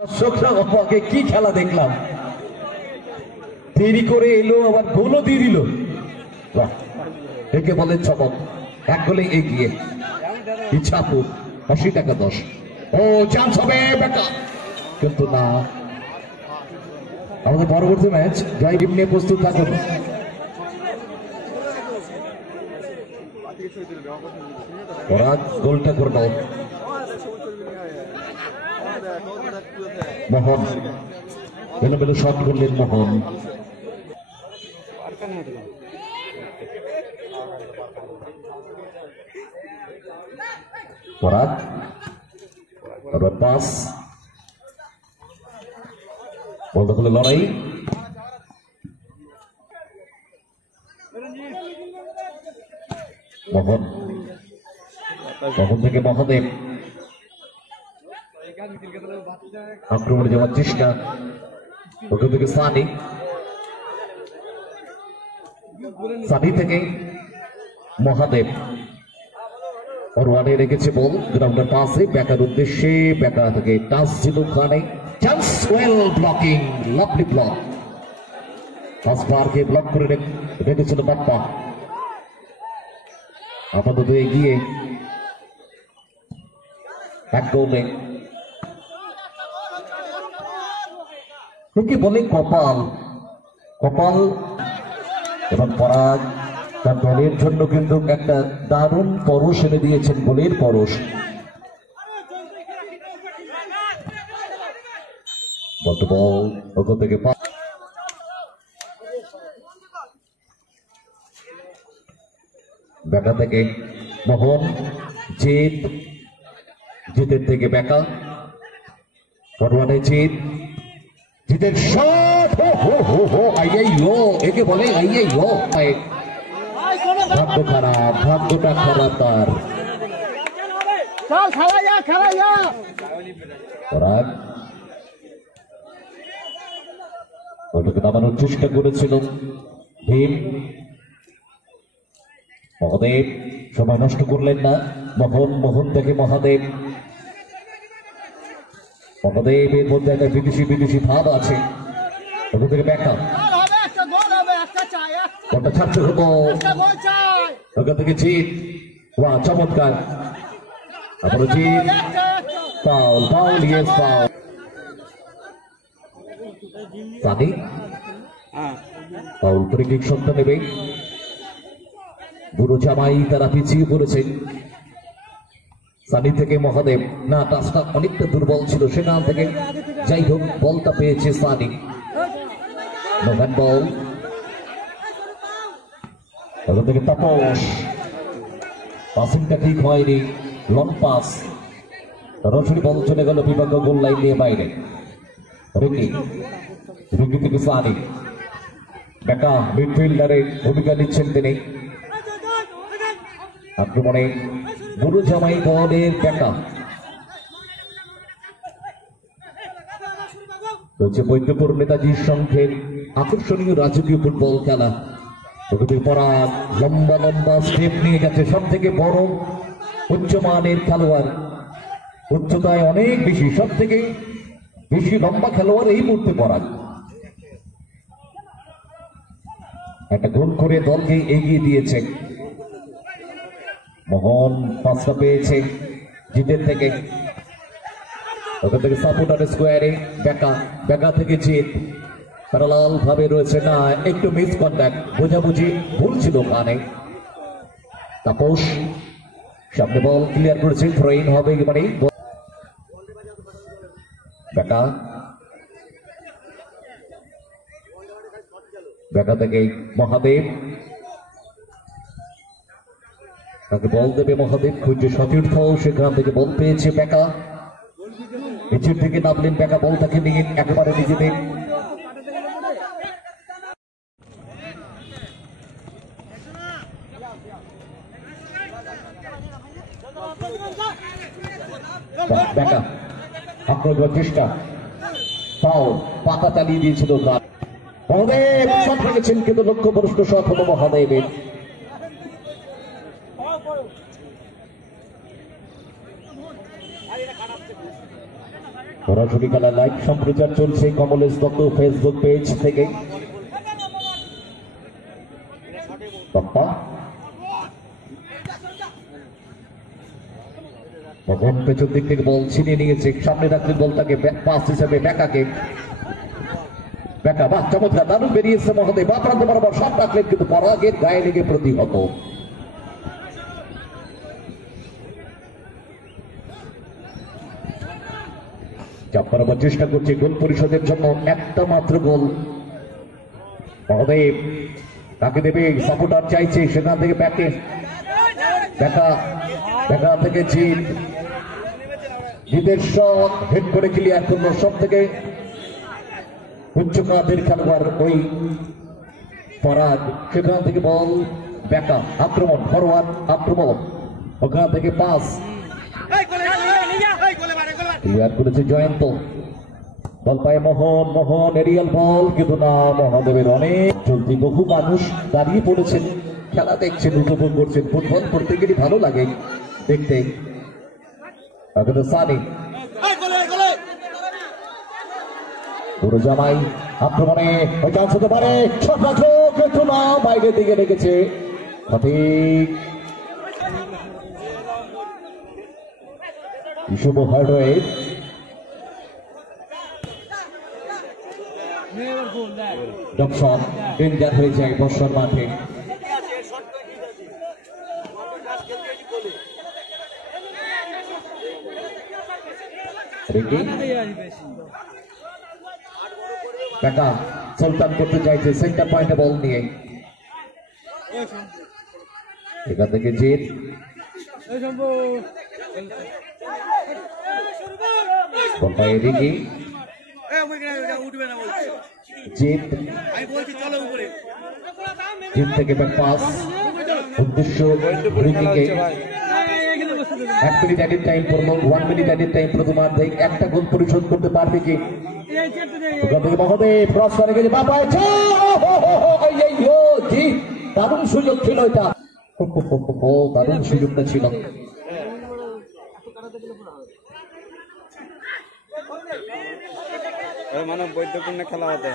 দর্শকরা অবাকে কি খেলা দেখলাম, দেরি করে এলো আবার গোলও দিয়ে দিল। বাহ, একে বলে চমক। এক গোলে এগিয়ে ইচ্ছাপুর 80 টাকা 10। ও চান্স হবে বেটা, কিন্তু না। আমাদের পরবর্তী ম্যাচ জয় টিম নিয়ে প্রস্তুত থাকুন। ওরা গোলটা করে দাও। মোহন এলোমেলো শট করলেন মোহন। পরাগ আবার পাস, বলতে বলে লড়াই। মোহন, মোহন থেকে মহাদেব আক্রমণে যাওয়ার চেষ্টা, ওখান থেকে সানি, সানি থেকে মহাদেব ফরওয়ার্ডে রেখেছে বল গ্রাউন্ডের পাশে ব্যাকার উদ্দেশ্যে, ব্যাকা থেকে টাচ ছিল ওখানে, chance, well blocking, lovely block. আসবারকে ব্লক করে রেখেছিল বাপ্পা। আপাতত এগিয়ে এক গোলে। কি বলে কপাল, কপাল। এবং পরাগ তার দলের জন্য কিন্তু একটা দারুণ পরশ এনে দিয়েছেন, গোলের পরশ। বল ওখান থেকে ব্যাকা থেকে মোহন, জিত, জিতের থেকে ব্যাকা, ফরওয়ার্ডে জিত, জিতের শট, একে বলে ভাগ্য খারাপ, ভাগ্যটা খারাপ তার। ওটাকে নামানোর চেষ্টা করেছিল ভীম। মহাদেব সময় নষ্ট করলেন না। মোহন, মোহন থেকে মহাদেব। মহাদেবের মধ্যে একটা বিদেশি বিদেশি ভাব আছে। ওখান থেকে ব্যাখ্যা ওটা ছাড়তে হতো, ওখান থেকে জিত। ওয়া চমৎকার, আবারও জিত। Foul, foul, yes foul. Sunny foul করে কিক শটটা নেবে। বুড়ো জামাই তারা পিছিয়ে পড়েছে। সানি থেকে মহাদেব, না টাচটা অনেকটা দুর্বল ছিল সেখান থেকে, যাই হোক বলটা পেয়েছে সানি। নোভেন বল, ওখান থেকে তাপস, পাসিংটা ঠিক হয়নি, লং পাস, সরাসরি বল চলে গেল বিভাগ গোল লাইন দিয়ে বাইরে। রিকি, রিকি থেকে সানি, বেকা মিডফিল্ডারে ভূমিকা নিচ্ছেন তিনি। আক্রমণে বুড়ো জামাই দলের বেকা রয়েছে বৈদ্যপুর নেতাজির সংঘের আকর্ষণীয় রাজকীয় ফুটবল খেলা। পরাগ লম্বা লম্বা স্টেপ নিয়ে গেছে, সব থেকে বড় উচ্চমানের খেলোয়াড়, উচ্চতায় অনেক বেশি, সব থেকে বেশি লম্বা খেলোয়াড় এই মুহূর্তে পরাগ। একটা গোল করে দলকে এগিয়ে দিয়েছে। মোহন পাঁচটা পেয়েছে জিতের থেকে, ওখান থেকে সাপোর্টার স্কোয়ারে বেকা, বেকা থেকে জিত প্যারালাল ভাবে রয়েছে, না একটু মিস কন্ট্যাক্ট, বোঝাবুঝি ভুল ছিল ওখানে। তাপস সামনে বল ক্লিয়ার করেছে, থ্রোইন হবে মানে বেকা, বেকা থেকে মহাদেব, তাকে বল দেবে মহাদেব, খুঁজছে সতীর্থ, সেখান থেকে বল পেয়েছে বেকা। নিচের থেকে নামলেন বেকা, বলটাকে নিয়ে একেবারে নিজেদের বেকা আক্রমণ চেষ্টা, ফাউল, পাতা চালিয়ে দিয়েছিল মহাদেব, শট রেখেছেন কিন্তু লক্ষ্যভ্রষ্ট শট হলো মহাদেবের। সরাসরি খেলা লাইভ সম্প্রচার চলছে কমলেশ দত্ত ফেসবুক পেজ থেকে। মোহন পেছন দিক থেকে বল ছিনিয়ে নিয়েছে, সামনে রাখলেন বলটাকে পাস হিসেবে বেকাকে। বেকা বাহ চমৎকার দারুণ বেরিয়েছে মহোদয়, বা প্রান্ত বরাবর সব রাখলেন কিন্তু পরাগের গায়ে লেগে প্রতিহত। চাপ করাবার চেষ্টা করছে গোল পরিষদের জন্য, একটা মাত্র গোল মহোদয় তাকে দেবে, সাপোর্টার চাইছে সেখান থেকে ব্যাকে বেকা, বেকা থেকে জিতের শট হেড করে ক্লিয়ার করলো। সব থেকে উচ্চ কাদের খেলোয়াড় ওই ফরাদ, সেখান থেকে বল বেকা, আক্রমণ ফরওয়ার্ড আক্রমণ, ওখান থেকে পাস ক্লিয়ার করেছে জয়ন্ত। বল পায় মোহন, মোহন এরিয়াল বল কিন্তু না, মহাদেবের অনেক চলতি, বহু মানুষ দাঁড়িয়ে পড়েছেন, খেলা দেখছেন, উপভোগ করছেন। ফুটবল প্রত্যেকেরই ভালো লাগে দেখতে। সানি পুরো জামাই আক্রমণে চান্স হতে পারে, কিন্তু না, বাইরের দিকে রেখেছে সঠিক শুভ হার্ডওয়ে। জনসন ডেঞ্জার হয়ে যায় বর্ষার মাঠে। বেকা সুলতান করতে চাইছে সেন্টার পয়েন্টে বল নিয়ে, এখান থেকে জিত বলটা এদিকে জিত থেকে পাস, উদ্দেশ্য রিকিকে 1 মিনিট অ্যাডিট টাইম পড়লো, 1 মিনিট অ্যাডিট টাইম প্রথমার্ধে একটা গোল পরিশোধ করতে পারবে কি মহোদয়? ক্রস করে গেছে বাবায়, দারুণ সুযোগ ছিল এটা, দারুণ সুযোগটা ছিল। মানে বৈদ্যপূর্ণ খেলা হতে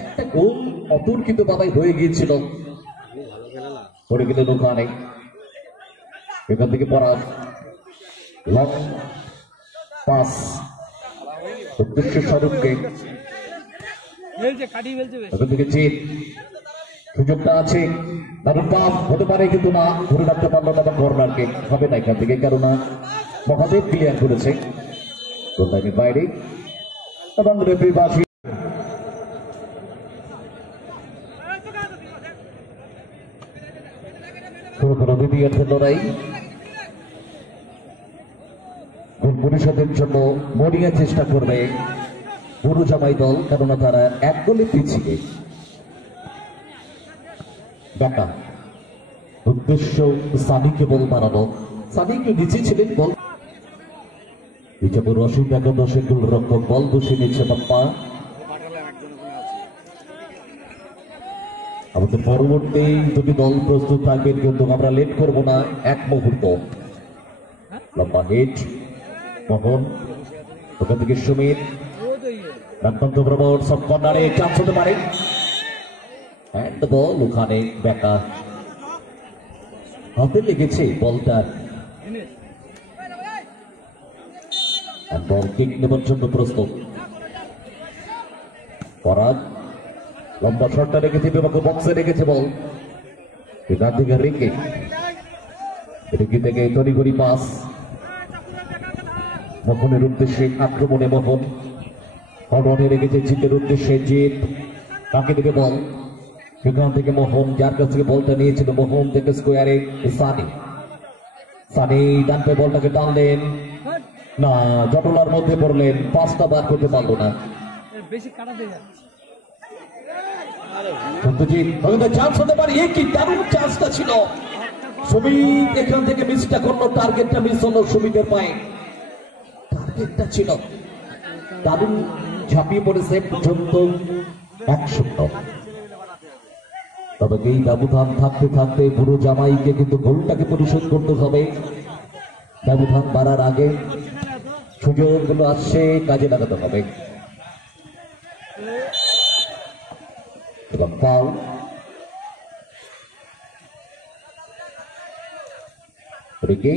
একটা গোল অতর্কিত বাবাই হয়ে গিয়েছিল, পড়ে গেল দোকানে। এখান থেকে পড়া লং পাস উদ্দেশ্য স্বরূপকে, এখান থেকে জিত সুযোগটা আছে, দারুণ পাস হতে পারে কিন্তু না, ধরে রাখতে পারলো না, কর্নারকে হবে না এখান থেকে, কেননা মহাদেব ক্লিয়ার করেছে গোললাইনের বাইরে এবং রেফারি বাসী। দ্বিতীয়ার্ধের লড়াই গোল পরিষদের জন্য মরিয়া চেষ্টা করবে বুড়ো জামাই দল, কেননা তারা 1 গোলে পিছিয়ে। বেকা উদ্দেশ্য সানিকে বল মারানো, সানিকে নিচে ছিলেন বল, বিজাপুর রশিদ একাদশের গোলরক্ষক বল বসে নিচ্ছে বাপ্পা। আমাদের পরবর্তী দুটি দল প্রস্তুত থাকবেন, কিন্তু আমরা লেট করব না, 1 মুহূর্ত। লম্বা হেড মোহন, ওখান থেকে সুমিত, রামকান্ত প্রবর সব কর্নারে চান্স হতে পারে, হ্যান্ড বল ওখানে বেকা হাতে লেগেছে বলটা, বল কিক নেবার জন্য প্রস্তুত। পরাগ লম্বা শটটা রেখেছে, বিভাগ বক্সে রেখেছে বল, এখান থেকে রিকি থেকে তড়িঘড়ি পাস মোহনের উদ্দেশ্যে, আক্রমণে মোহন হরনে রেখেছে জিতের উদ্দেশ্যে, জিত তাকে দিকে বল, সেখান থেকে মোহন যার কাছ থেকে বলটা নিয়েছিল, মোহন থেকে স্কোয়ারে সানি, সানি ডান পায়ে বলটাকে টানলেন না, জটলার মধ্যে পড়লেন, পাঁচটা বার করতে পারলো না। চান্স হতে পারে, কি দারুণ চান্সটা ছিল, সুমিত এখান থেকে মিসটা করলো, টার্গেটটা মিস হলো সুমিতের পায়ে, টার্গেটটা ছিল দারুণ ঝাঁপিয়ে পড়েছে পর্যন্ত 1-0। তবে এই ব্যবধান থাকতে থাকতে বুড়ো জামাইকে কিন্তু গোলটাকে পরিশোধ করতে হবে। ব্যবধান বাড়ার আগে সুযোগগুলো আসছে, কাজে লাগাতে হবে। এবং ফাউল, রিকি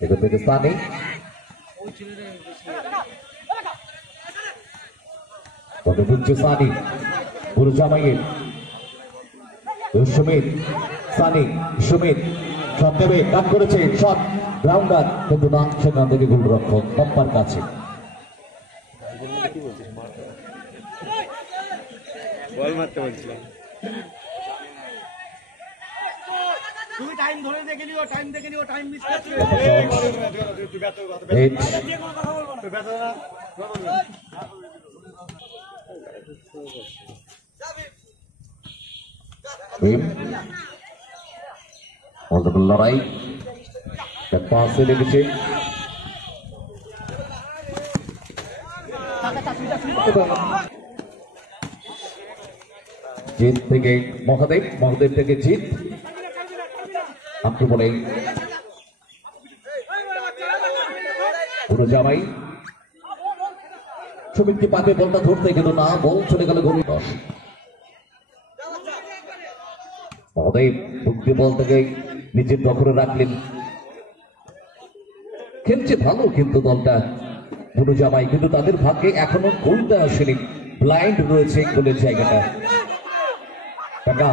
এখান থেকে স্থানে সানি বুড়ো জামাইয়ের সুমিত, সানি সুমিত শট দেবে, কাট করেছে, শট গ্রাউন্ডার, কিন্তু না, সেখান থেকে গোলরক্ষক পাপ্পার কাছে। বল মারতে বলছিলাম। তুমি টাইম ধরে দেখে নিও, টাইম দেখে নিও, টাইম মিস করছো। লড়াই পাশে লেগেছে, জিত থেকে মহাদেব, মহাদেব থেকে জিত আক্রমণে পুরো জামাই সুমিতকে পাবে, বলটা ধরতে গেল না, বল চলে গেল গোল। মহাদেব বুদ্ধি বল থেকে নিজের দখলে রাখলেন, খেলছে ভালো কিন্তু দলটা বুড়ো জামাই, কিন্তু তাদের ভাগ্যে এখনো গোলটা আসেনি, ব্লাইন্ড রয়েছে গোলের জায়গাটা। বেকা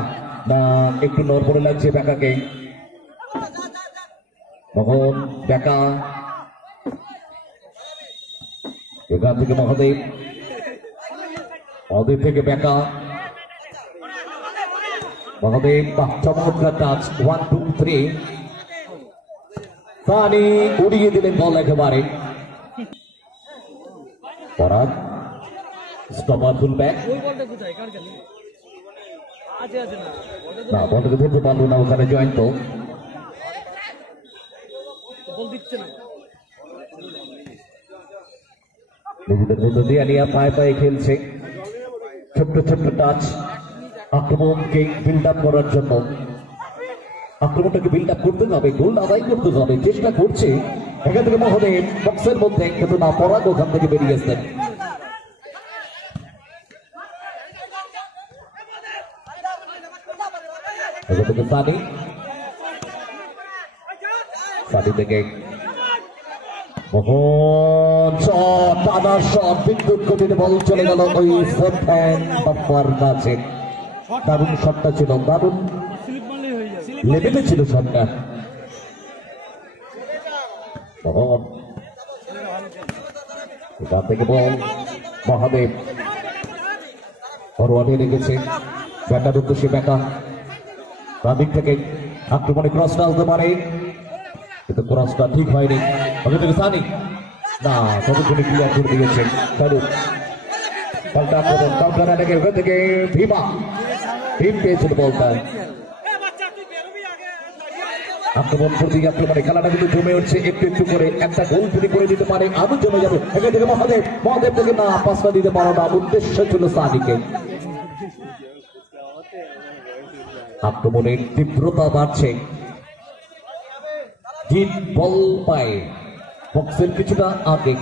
না একটু নড়বড়ে লাগছে বেকাকে, মোহন বেকা এখান থেকে মহাদেব, মহাদেব থেকে বেকা, মহাদেব চমৎকার টাচ, 1 2 3 পানি উড়িয়ে দিলেন বল একেবারে। পরাগ স্টপার ফুল ব্যাক, না বলটাকে ধরতে পারলো না, ওখানে জয়ন্ত নিজেদের মধ্যে দিয়ে নিয়ে পায়ে পায়ে খেলছে, ছোট্ট ছোট্ট টাচ আক্রমণকে বিল্ড আপ করার জন্য, আক্রমণটাকে বিল্ড আপ করতে হবে, গোল আদায় করতে হবে, চেষ্টা করছে এখান থেকে মহাদেব বক্সের মধ্যে, কিন্তু না, পরাগ ওখান থেকে বেরিয়ে আসতেন। সানি, সানি থেকে মোহন শট, আদার শট, বিদ্যুৎ গতিতে বল চলে গেল ওই পাপ্পার কাছে। দারুণ শটটা ছিল, দারুণ লেভেলে ছিল শটটা। মোহন এখান থেকে বল মহাদেব ফরওয়ার্ডে রেখেছে, ব্যাটার উদ্দেশ্যে বেকা, দিক থেকে আক্রমণে ক্রস ডালতে পারে, কিন্তু ক্রসটা ঠিক হয়নি। সানি না, ততক্ষণে ক্লিয়ার করে দিয়েছেন শাহরুখ। বলটা আক্রমণ কাউন্টার ওখান থেকে ভীমা, ভীম পেয়েছেন বলটা, আক্রমণ প্রতি আক্রমণে খেলাটা কিন্তু জমে উঠছে একটু একটু করে, একটা গোল যদি করে দিতে পারে আরো জমে যাবে। এখান থেকে মহাদেব, মহাদেব থেকে না, পাঁচটা দিতে পারো না, উদ্দেশ্য ছিল সানিকে। আক্রমণের তীব্রতা বাড়ছে, জিত বল পায় বক্সের কিছুটা আগে,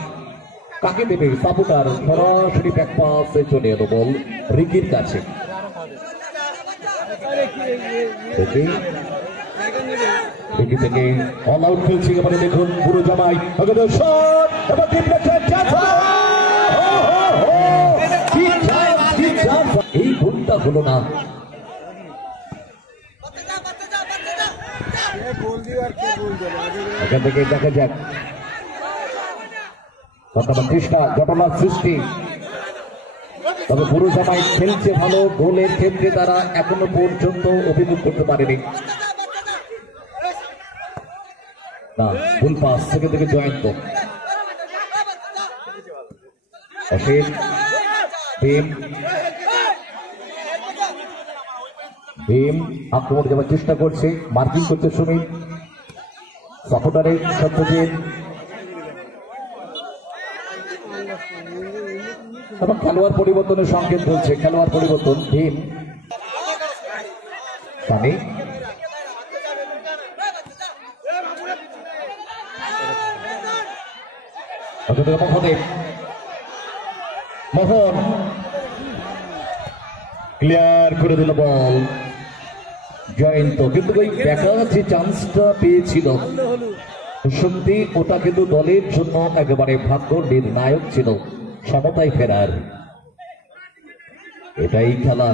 কাকে দেবে সাপোর্টার, সরাসরি ব্যাক পাসে চলে এলো বল রিকির কাছে। রিকি থেকে অল আউট খেলছে এবারে, দেখুন পুরো জামাই এই গোলটা হলো না। এখান থেকে দেখা যাক চেষ্টা, জটলার সৃষ্টি, তবে পুরো জামাই খেলছে ভালো, গোলের ক্ষেত্রে তারা এখনো পর্যন্ত অভিযোগ করতে পারেনি। না, ফুল পাস থেকে থেকে জয়ন্ত, অশেষ ভীম, ভীম আক্রমণ দেওয়ার চেষ্টা করছে, মার্কিং করছে সুমিত, সাপোর্টারের সত্যজিৎ, এবং খেলোয়াড় পরিবর্তনের সংকেত বলছে, খেলোয়াড় পরিবর্তন। ভীম সানি মহদেব মোহন ক্লিয়ার করে দিল বল জয়ন্ত, কিন্তু ওই দেখা যে চান্সটা পেয়েছিল সত্যি ওটা কিন্তু দলের জন্য একেবারে ভাগ্য নির্ণায়ক ছিল, সমতায় ফেরার। এটাই খেলা,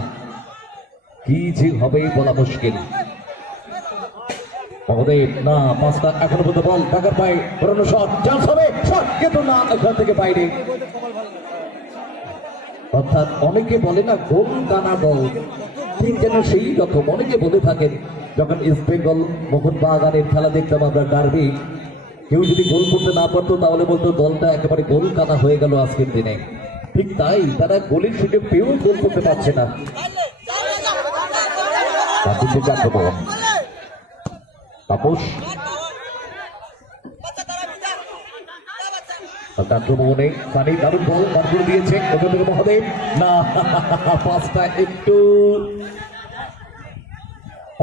কি যে হবে বলা মুশকিল। মহদেব না, পাঁচটা এখনো পর্যন্ত বল ঢাকার পায়ে পুরনো শট, চান্স হবে, শট কিন্তু না, এখান থেকে বাইরে। অর্থাৎ অনেকে বলে না গোল কানা দল, ঠিক যেন সেই রকম অনেকে বলে থাকেন যখন ইস্ট বেঙ্গল মোহনবাগানের খেলা দেখতাম আমরা ডার্বি, কেউ যদি গোল করতে না পারতো তাহলে বলতো দলটা একেবারে গোল কানা হয়ে গেল আজকের দিনে। ঠিক তাই, তারা গোলের সুযোগ পেয়েও গোল করতে পারছে না। তাপস আক্রমণে সানি দারুণ বল বার করে দিয়েছে, ওখান থেকে মহাদেব না, পাঁচটা একটু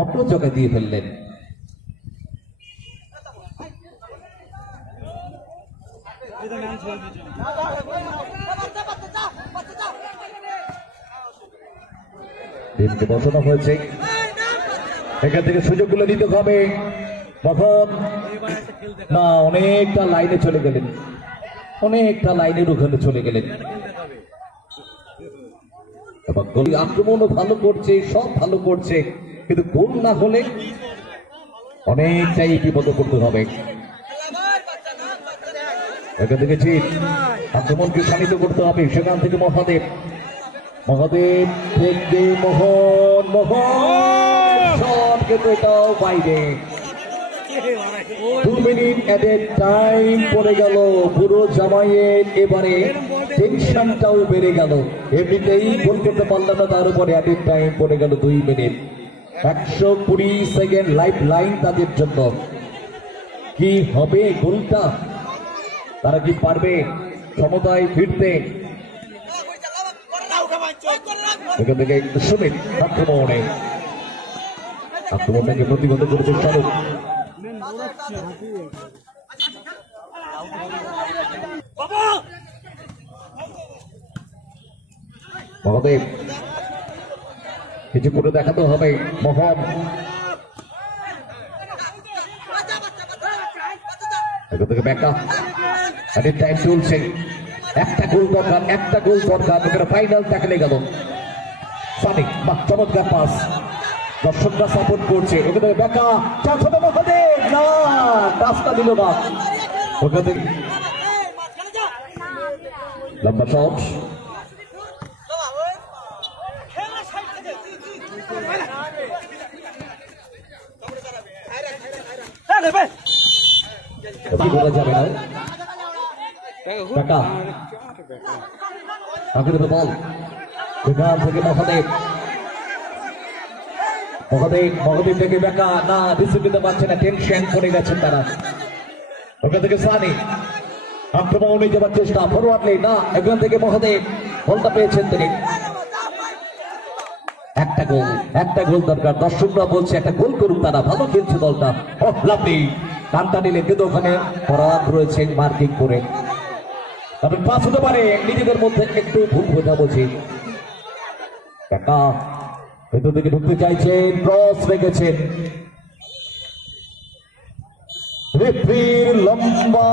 অন্য জায়গায় দিয়ে ফেললেন। বসানো হয়েছে, এখান থেকে সুযোগগুলো নিতে হবে। তখন না, অনেকটা লাইনে চলে গেলেন, অনেকটা লাইনের ওখানে চলে গেলেন। এবং আক্রমণও ভালো করছে, সব ভালো করছে, কিন্তু গোল না হলে অনেকটাই বিপদে পড়তে হবে। এখান থেকে জিত, আক্রমণকে শানিত করতে হবে। সেখান থেকে মহাদেব, মহাদেব থেকে মোহন, মোহন কিন্তু এটাও বাইরে। 2 মিনিট এডেড টাইম পড়ে গেল, পুরো জামাইয়ের এবারে টেনশনটাও বেড়ে গেল। এমনিতেই গোল করতে পারল না, তার উপরে এডেড টাইম পড়ে গেল 2 মিনিট। 120 সেকেন্ড লাইফ লাইন তাদের জন্য। কি হবে গোলটা? তারা কি পারবে সমতায় ফিরতে? এখান থেকে সুমিত আক্রমণটাকে প্রতিবন্ধ করেছে শাহরুখ। মহাদেব কিছু করে দেখাতে হবে। মোহন এখান থেকে ব্যাকা, টাইম চলছে, একটা গোল দরকার, একটা গোল দরকার, ওখানে ফাইনাল ট্যাকলে গেল। সানি বাহ, চমৎকার পাস, দর্শকরা সাপোর্ট করছে। ওখান থেকে ব্যাকা, চান্স হবে মহাদেব, না পাসটা দিল না। ওখান থেকে লম্বা শট, বলা যাবে না। ব্যাকা আগে বল, সেখান থেকে মহাদেব, মহাদেব থেকে ব্যাকা, না রিসিভ দিতে পারছে না, টেনশন করে গেছেন তারা। ওখান থেকে সানি আক্রমণে যাবার চেষ্টা, ফরওয়ার্ড লে না, এখান থেকে মহাদেব বলটা পেয়েছেন তিনি। একটা গোল দরকার, দর্শকরা বলছে একটা গোল করুক তারা, ভালো খেলছে দলটা। লাভলি টানটা নিলেন, কিন্তু ওখানে ফরওয়ার্ড রয়েছেন মার্কিং করে, তবে পাস হতে পারে, নিজেদের মধ্যে একটু ভুল বোঝাবুঝি। ব্যাকা ভেতর দিকে ঢুকতে চাইছেন, ক্রস রেখেছেন, রেফারির লম্বা